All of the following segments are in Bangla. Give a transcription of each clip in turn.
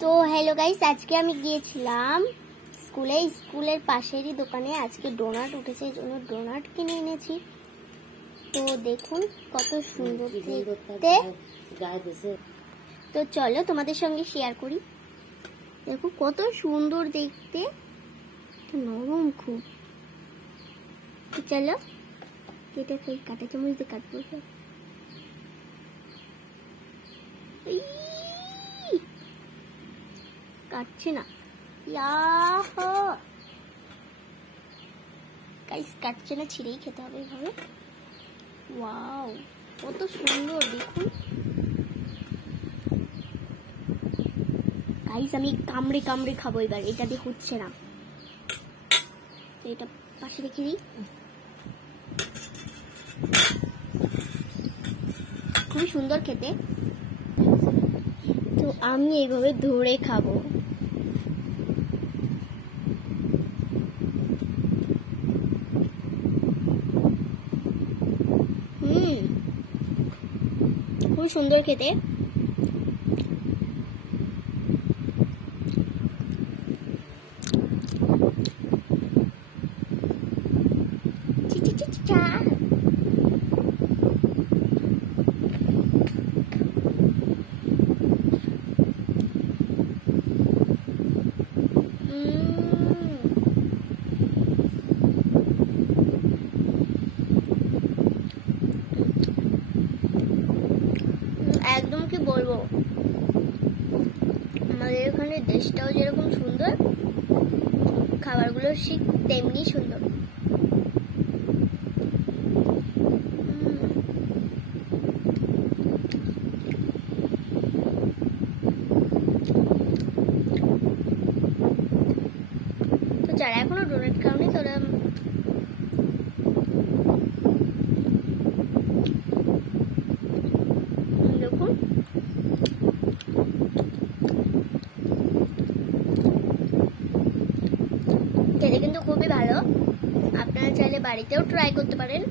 তো হ্যালো গাইস, আজকে আমি গিয়েছিলাম স্কুলের পাশেরই দোকানে। আজকে ডোনাট উঠেছে, এই জন্য ডোনাট কিনে এনেছি। তো দেখুন কত সুন্দর দেখতে। তো চলো তোমাদের সঙ্গে শেয়ার করি। দেখো কত সুন্দর দেখতে, নরম খুব। তো চলো কেটে খাই, কাটা চামচ দিয়ে কাটবো। কাটছে না, গাইস কাটছে না, ছিঁড়েই খেতে হবে এভাবে। ওয়াও কত সুন্দর দেখুন গাইস। আমি কামড়ে কামড়ে খাবো এবার, এটা দিয়ে হচ্ছে না। এটা পাশে রেখে দিই। খুবই সুন্দর খেতে। তো আমি এইভাবে ধরে খাবো। খুব সুন্দর খেতে। একদম কি বলবো, আমাদের এখানে দেশটাও যেরকম সুন্দর, খাবারগুলো ঠিক তেমনি সুন্দর। তো যারা এখনো ডোনাট খাওনি তারা দেখুন। খেতে কিন্তু খুবই ভালো, আপনারা চাইলে বাড়িতেও ট্রাই করতে পারেন।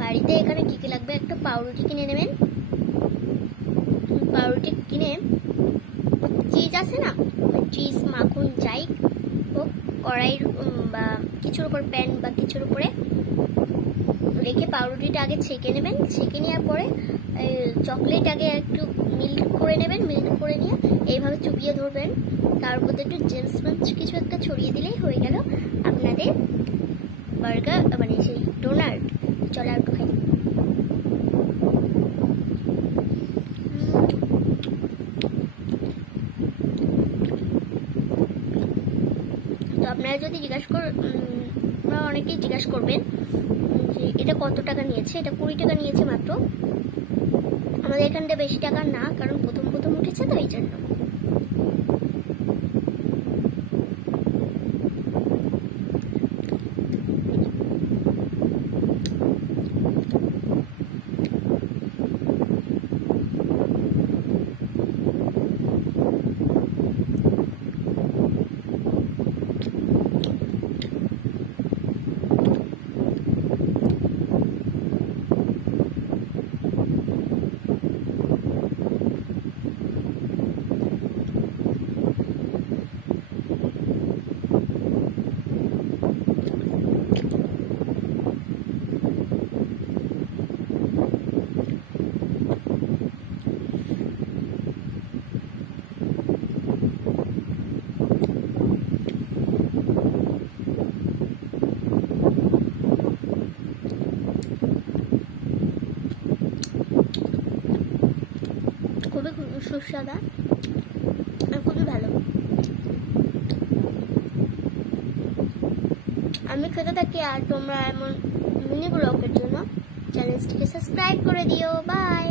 বাড়িতে এখানে কি কি লাগবে, একটা পাউরুটি কিনে নেবেন। পাউরুটি কিনে চিজ আছে না, চিজ মাখন যাই হোক, কড়াইয়ের বা কিছুর উপর প্যান বা কিছুর উপরে রেখে পাউরুটিটা আগে ছেঁকে নেবেন। ছেঁকে নেওয়ার পরে চকলেট আগে একটু মিল্ক করে নেবেন। মিল্ক করে নিয়ে এইভাবে চুপিয়ে ধরবেন, তার উপর একটু জেমস স্পঞ্জ কিছু একটা ছড়িয়ে দিলেই হয়ে গেল আপনাদের বার্গার, মানে সেই ডোনাট। চলো একটু খাই। তো আপনারা যদি অনেকেই জিজ্ঞাসা করবেন যে এটা কত টাকা নিয়েছে। এটা 20 টাকা নিয়েছে মাত্র। আমাদের এখানটা বেশি টাকা না, কারণ প্রথম প্রথম উঠেছে তো এই জন্য। খুবই সুস্বাদু আর খুবই ভালো। আমি খেতে থাকি, আর তোমরা এমন মিনি ব্লগের জন্য চ্যানেলটিকে সাবস্ক্রাইব করে দিও। বাই।